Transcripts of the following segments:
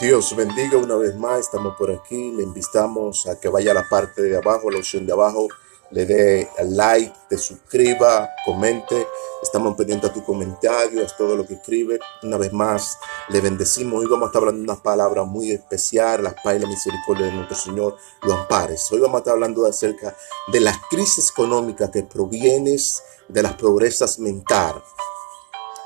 Dios bendiga una vez más, estamos por aquí, le invitamos a que vaya a la parte de abajo, la opción de abajo, le dé al like, te suscriba, comente, estamos pendientes a tu comentario, a todo lo que escribe. Una vez más, le bendecimos. Hoy vamos a estar hablando de una palabra muy especial, la paz y la misericordia de nuestro Señor lo ampares. Hoy vamos a estar hablando acerca de las crisis económicas que provienen de las pobrezas mental.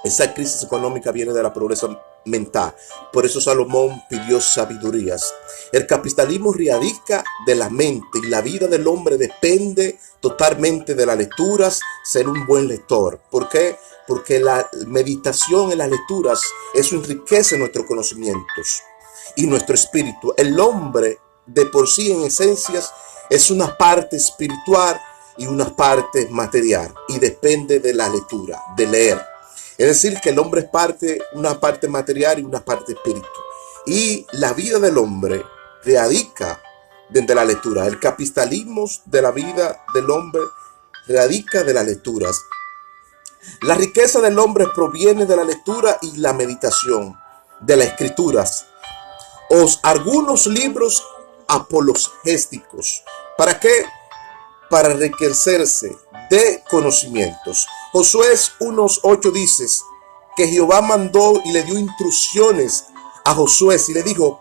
Esa crisis económica viene de la pobreza mental. Por eso Salomón pidió sabidurías. El capitalismo radica de la mente y la vida del hombre depende totalmente de las lecturas, ser un buen lector. ¿Por qué? Porque la meditación en las lecturas, eso enriquece nuestros conocimientos y nuestro espíritu. El hombre de por sí en esencias es una parte espiritual y una parte material y depende de la lectura, de leer. Es decir, que el hombre es una parte material y una parte espíritu. Y la vida del hombre radica desde la lectura. El capitalismo de la vida del hombre radica de las lecturas. La riqueza del hombre proviene de la lectura y la meditación, de las escrituras, o algunos libros apologéticos. ¿Para qué? Para enriquecerse de conocimientos. Josué 1:8 dice que Jehová mandó y le dio instrucciones a Josué y le dijo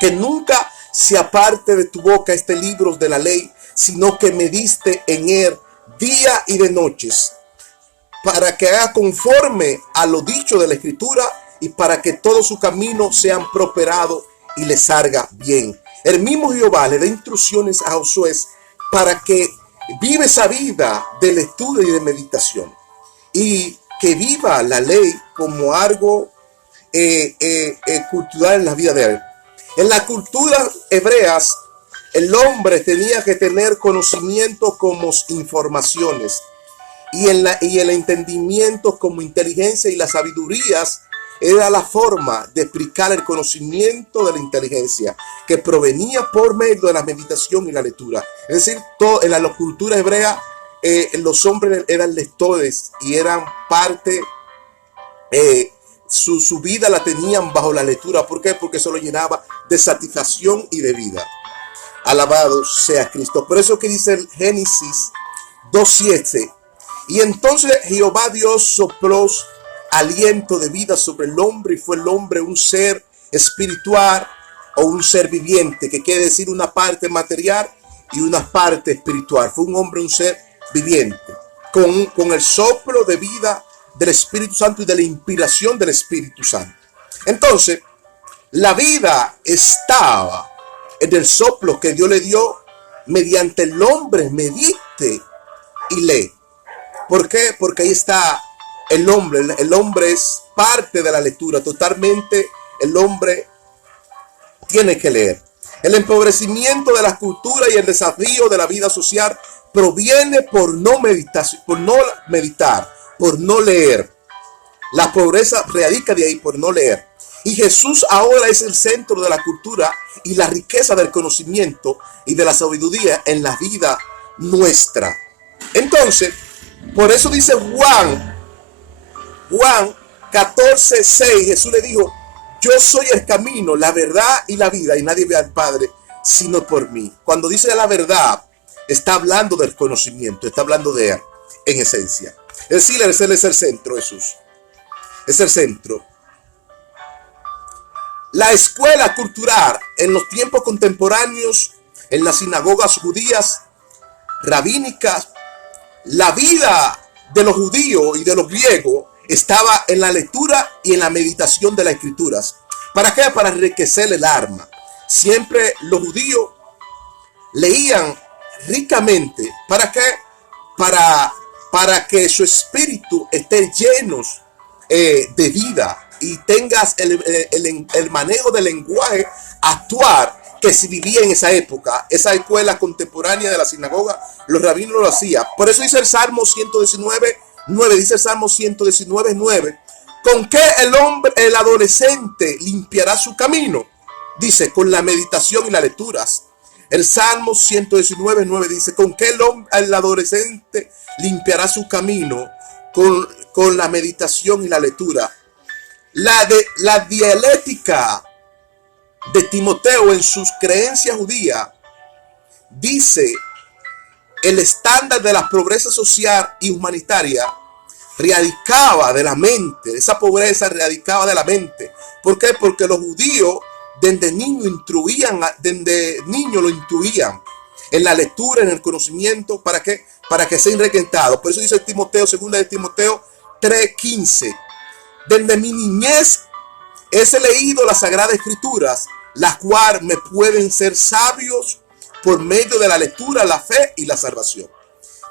que nunca se aparte de tu boca este libro de la ley, sino que medite en él día y de noches, para que haga conforme a lo dicho de la escritura y para que todo su camino sean prosperados y le salga bien. El mismo Jehová le da instrucciones a Josué para que vive esa vida de lectura y de meditación y que viva la ley como algo cultural en la vida de él. En la cultura hebreas, el hombre tenía que tener conocimiento como informaciones y el entendimiento como inteligencia, y las sabidurías era la forma de explicar el conocimiento de la inteligencia que provenía por medio de la meditación y la lectura. Es decir, en la cultura hebrea, los hombres eran lectores y eran parte, su vida la tenían bajo la lectura. ¿Por qué? Porque eso lo llenaba de satisfacción y de vida. Alabado sea Cristo. Por eso que dice el Génesis 2:7. Y entonces Jehová Dios sopló aliento de vida sobre el hombre y fue el hombre un ser espiritual o un ser viviente, que quiere decir una parte material y una parte espiritual. Fue un hombre, un ser viviente, con el soplo de vida del Espíritu Santo y de la inspiración del Espíritu Santo. Entonces, la vida estaba en el soplo que Dios le dio mediante el hombre medite y lee. ¿Por qué? Porque ahí está el hombre. El hombre es parte de la lectura. Totalmente el hombre tiene que leer. El empobrecimiento de la cultura y el desafío de la vida social proviene por no meditar, por no leer. La pobreza radica de ahí, por no leer. Y Jesús ahora es el centro de la cultura y la riqueza del conocimiento y de la sabiduría en la vida nuestra. Entonces, por eso dice Juan 14:6, Jesús le dijo: yo soy el camino, la verdad y la vida, y nadie ve al Padre sino por mí. Cuando dice la verdad, está hablando del conocimiento, está hablando de él en esencia. Es decir, él es el centro, Jesús es el centro. La escuela cultural en los tiempos contemporáneos, en las sinagogas judías rabínicas, la vida de los judíos y de los griegos estaba en la lectura y en la meditación de las escrituras. ¿Para qué? Para enriquecer el alma. Siempre los judíos leían ricamente. ¿Para qué? Para que su espíritu esté lleno de vida y tengas el manejo del lenguaje actual que se vivía en esa época. Esa escuela contemporánea de la sinagoga, los rabinos lo hacían. Por eso dice el Salmo 119:9, dice el Salmo 119:9, ¿con qué el adolescente limpiará su camino? Dice, con la meditación y las lecturas. El Salmo 119:9 dice, ¿con qué el adolescente limpiará su camino? Con la meditación y la lectura. La dialéctica de Timoteo en sus creencias judías, dice el estándar de la pobreza social y humanitaria radicaba de la mente, esa pobreza radicaba de la mente. ¿Por qué? Porque los judíos desde niño lo instruían en la lectura, en el conocimiento, ¿para qué? Para que sea enriquetado. Por eso dice Timoteo, segunda de Timoteo 3:15, desde mi niñez he leído las sagradas escrituras, las cuales me pueden ser sabios por medio de la lectura, la fe y la salvación.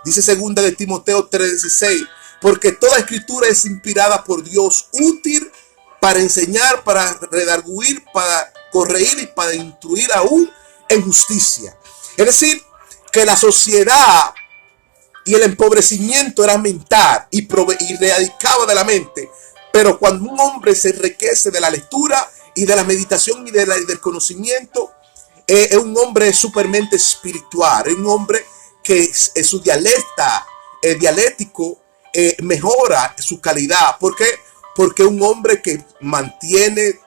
Dice segunda de Timoteo 3:16, porque toda escritura es inspirada por Dios, útil para enseñar, para redarguir, para corregir y para instruir aún en justicia. Es decir, que la sociedad y el empobrecimiento era mental y radicaba de la mente. Pero cuando un hombre se enriquece de la lectura y de la meditación y del conocimiento, es un hombre supermente espiritual, es un hombre que su dialéctico mejora su calidad. ¿Por qué? Porque es un hombre que mantiene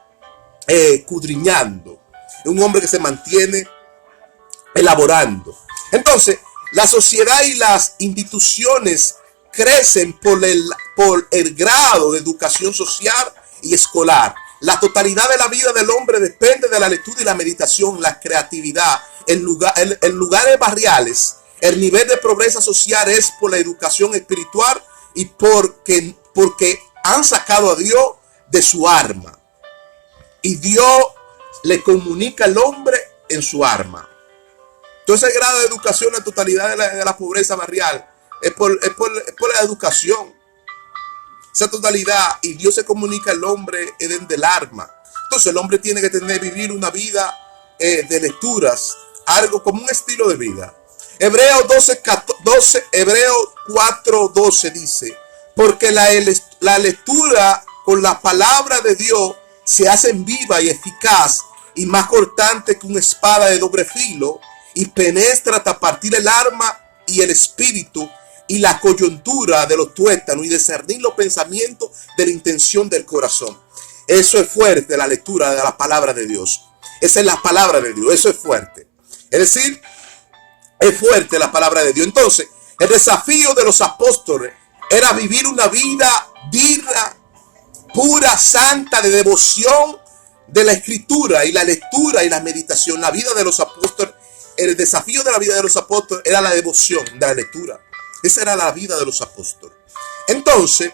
escudriñando, es un hombre que se mantiene elaborando. Entonces, la sociedad y las instituciones crecen por el grado de educación social y escolar. La totalidad de la vida del hombre depende de la lectura y la meditación, la creatividad. En lugares barriales, el nivel de pobreza social es por la educación espiritual y porque han sacado a Dios de su arma. Y Dios le comunica al hombre en su arma. Entonces el grado de educación, la totalidad de la pobreza barrial, es por la educación. Esa totalidad, y Dios se comunica al hombre desde el arma. Entonces el hombre tiene que vivir una vida de lecturas, algo como un estilo de vida. Hebreos 4:12 dice, porque la lectura con la palabra de Dios se hace viva y eficaz y más cortante que una espada de doble filo, y penetra hasta partir el alma y el espíritu y la coyuntura de los tuétanos y discernir los pensamientos de la intención del corazón. Eso es fuerte, la lectura de la palabra de Dios. Esa es la palabra de Dios, eso es fuerte. Es decir, es fuerte la palabra de Dios. Entonces, el desafío de los apóstoles era vivir una vida digna, pura, santa, de devoción de la escritura y la lectura y la meditación. La vida de los apóstoles, el desafío de la vida de los apóstoles era la devoción de la lectura. Esa era la vida de los apóstoles. Entonces,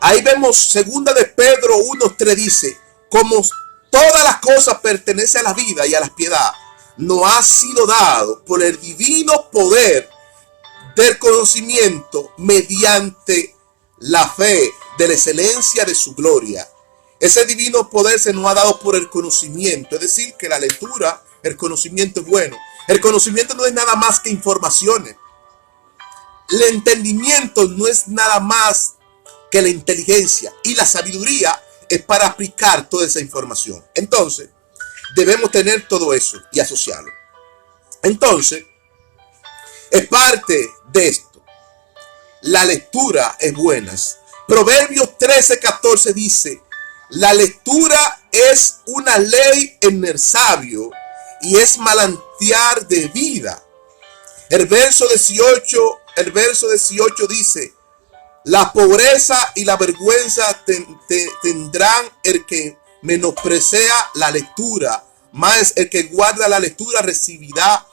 ahí vemos segunda de Pedro 1:3 dice, como todas las cosas pertenecen a la vida y a la piedad, nos ha sido dado por el divino poder del conocimiento mediante la fe de la excelencia de su gloria. Ese divino poder se nos ha dado por el conocimiento, es decir, que la lectura, el conocimiento es bueno. El conocimiento no es nada más que informaciones. El entendimiento no es nada más que la inteligencia, y la sabiduría es para aplicar toda esa información. Entonces, debemos tener todo eso y asociarlo. Entonces, es parte de esto. La lectura es buena. Proverbios 13:14 dice, la lectura es una ley en el sabio y es manantial de vida. El verso 18 dice, la pobreza y la vergüenza tendrán el que menosprecia la lectura, mas el que guarda la lectura recibirá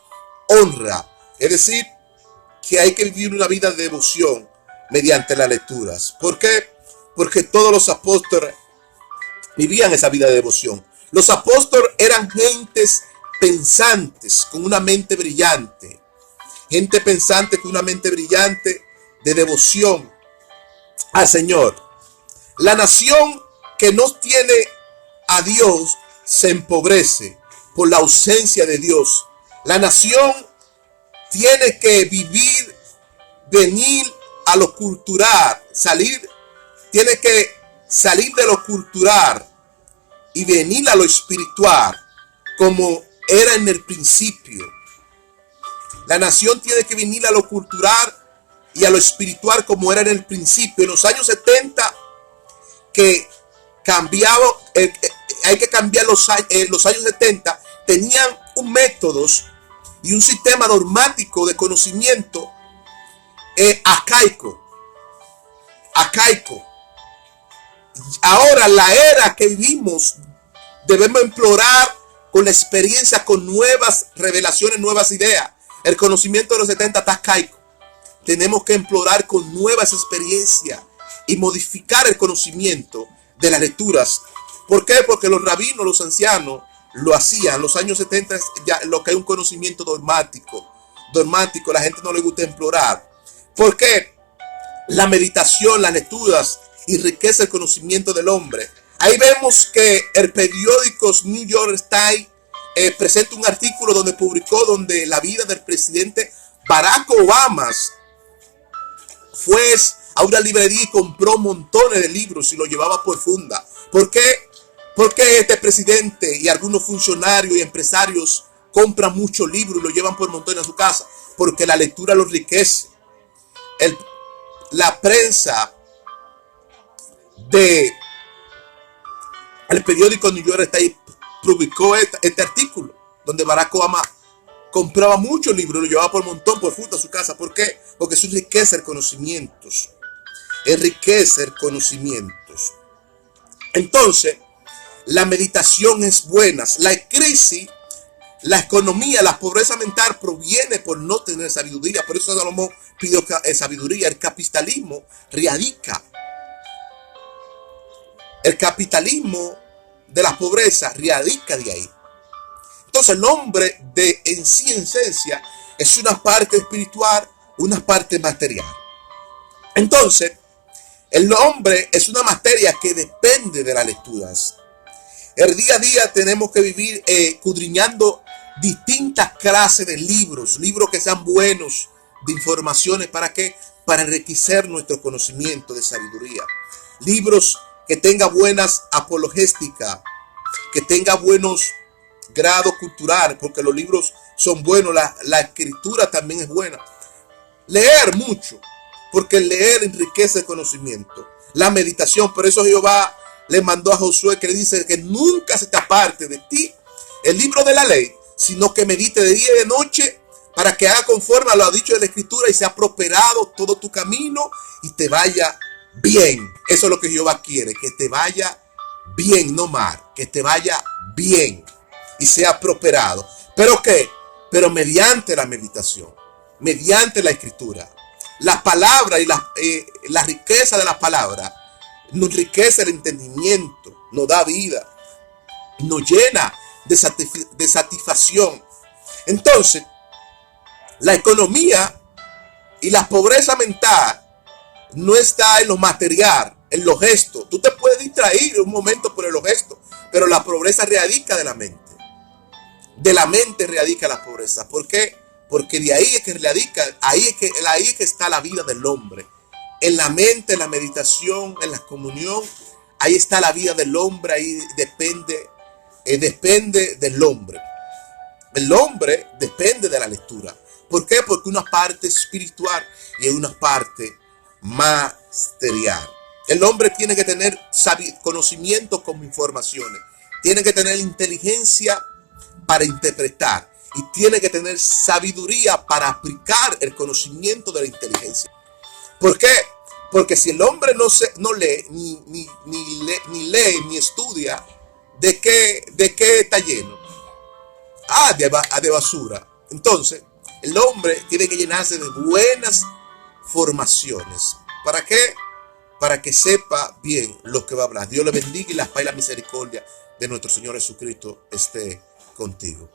honra. Es decir, que hay que vivir una vida de devoción mediante las lecturas. ¿Por qué? Porque todos los apóstoles vivían esa vida de devoción. Los apóstoles eran gentes pensantes con una mente brillante. Gente pensante con una mente brillante de devoción al Señor. La nación que no tiene a Dios se empobrece por la ausencia de Dios. La nación tiene que venir a lo cultural, tiene que salir de lo cultural y venir a lo espiritual, como era en el principio. La nación tiene que venir a lo cultural y a lo espiritual como era en el principio. En los años 70, que cambiaba, hay que cambiar los años 70, tenían un métodos y un sistema dogmático de conocimiento arcaico. Ahora, la era que vivimos, debemos implorar con la experiencia, con nuevas revelaciones, nuevas ideas. El conocimiento de los 70 está arcaico. Tenemos que implorar con nuevas experiencias y modificar el conocimiento de las lecturas. ¿Por qué? Porque los rabinos, los ancianos, lo hacían. En los años 70 ya lo que hay un conocimiento dogmático. La gente no le gusta implorar. ¿Por qué? La meditación, las lecturas enriquece el conocimiento del hombre. Ahí vemos que el periódico New York Times presenta un artículo donde publicó donde la vida del presidente Barack Obama fue a una librería y compró montones de libros y los llevaba por funda. ¿Por qué? Porque este presidente y algunos funcionarios y empresarios compran muchos libros y los llevan por montones a su casa? Porque la lectura los enriquece. La prensa el periódico New York Times publicó este artículo donde Barack Obama compraba muchos libros y lo llevaba por montón, por fruta a su casa. ¿Por qué? Porque eso enriquece el conocimientos. Entonces, la meditación es buena. La crisis, la economía, la pobreza mental proviene por no tener sabiduría. Por eso Salomón pidió sabiduría. El capitalismo radica. El capitalismo de la pobreza radica de ahí. Entonces el hombre en sí, en esencia, es una parte espiritual, una parte material. Entonces, el hombre es una materia que depende de las lecturas. El día a día tenemos que vivir escudriñando distintas clases de libros que sean buenos, de informaciones. ¿Para qué? Para enriquecer nuestro conocimiento de sabiduría. Libros que tengan buenas apologéticas, que tengan buenos grados culturales, porque los libros son buenos, la escritura también es buena. Leer mucho, porque leer enriquece el conocimiento. La meditación, por eso Jehová le mandó a Josué que le dice que nunca se te aparte de ti el libro de la ley, sino que medite de día y de noche, para que haga conforme a lo dicho de la escritura y sea prosperado todo tu camino y te vaya bien. Eso es lo que Jehová quiere, que te vaya bien, no mal, que te vaya bien y sea prosperado. ¿Pero qué? Pero mediante la meditación, mediante la escritura. Las palabras y la riqueza de las palabras nos enriquece el entendimiento, nos da vida, nos llena de satisfacción. Entonces, la economía y la pobreza mental no está en lo material, en los gestos. Tú te puedes distraer un momento por los gestos, pero la pobreza radica de la mente. De la mente radica la pobreza. ¿Por qué? Porque de ahí es que radica, ahí es que está la vida del hombre. En la mente, en la meditación, en la comunión, ahí está la vida del hombre, ahí depende del hombre. El hombre depende de la lectura. ¿Por qué? Porque una parte espiritual y una parte material. El hombre tiene que tener conocimiento como informaciones. Tiene que tener inteligencia para interpretar. Y tiene que tener sabiduría para aplicar el conocimiento de la inteligencia. ¿Por qué? Porque si el hombre no lee, ni lee, ni estudia, ¿de qué está lleno? De basura. Entonces, el hombre tiene que llenarse de buenas formaciones. ¿Para qué? Para que sepa bien lo que va a hablar. Dios le bendiga y la paz y la misericordia de nuestro Señor Jesucristo esté contigo.